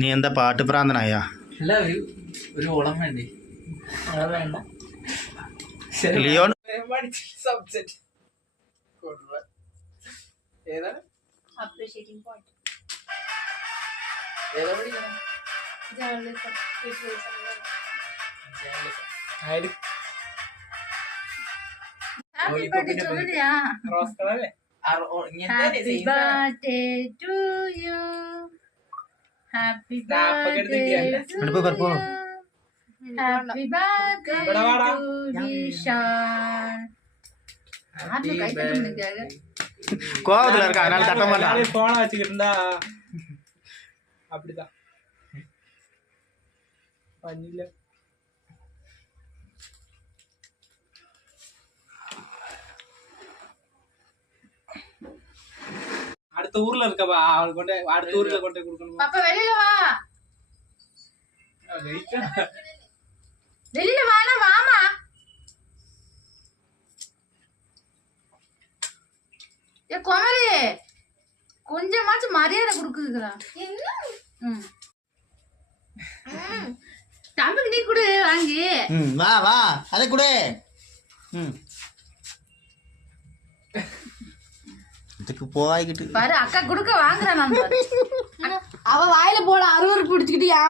നീ എന്താ പാട്ട് പ്രാന്തനായ? അല്ല ഒരു ഓളം വേണ്ടേ? വേണ്ട. ലിയോൺ സബ്ജക്ട് ഏതാണ്? Appreciating point. ഏതാ പഠിക്കണം? ജേർണലിസം. ഹാപ്പി ബർത്ത്ഡേ ചൊല്ലുകയാ. റോസ് കളറല്ലേ? Happy birthday to you. Happy birthday to you. Happy birthday to Nishan. ആദ്യം കൈയ്യിൽ നിൽക്കാതെ கோவத்துல இருக்கா, அதனால தட்ட மாட்டான். போன வச்சுக்கிட்டா அப்படிதான் பண்ணில. அடுத்த ஊர்ல இருக்கவா, அவளுக்கு கொண்டு அடுத்த ஊர்ல கொண்டு கொடுக்கணும். பாப்பா வெளியில வா. வெளியில வானா வாமா. ஏ கோமலி, கொஞ்சமாச்சும் மரியாதை கொடுக்குதுடா. தம்பிக்கு நீ கொடு வாங்கி. வா வா, அதை கொடு. இதுக்கு போய்கிட்டு பாரு, அக்கா கொடுக்க வாங்குறான். அவ வாயில போல அருவறு பிடிச்சுக்கிட்டியா?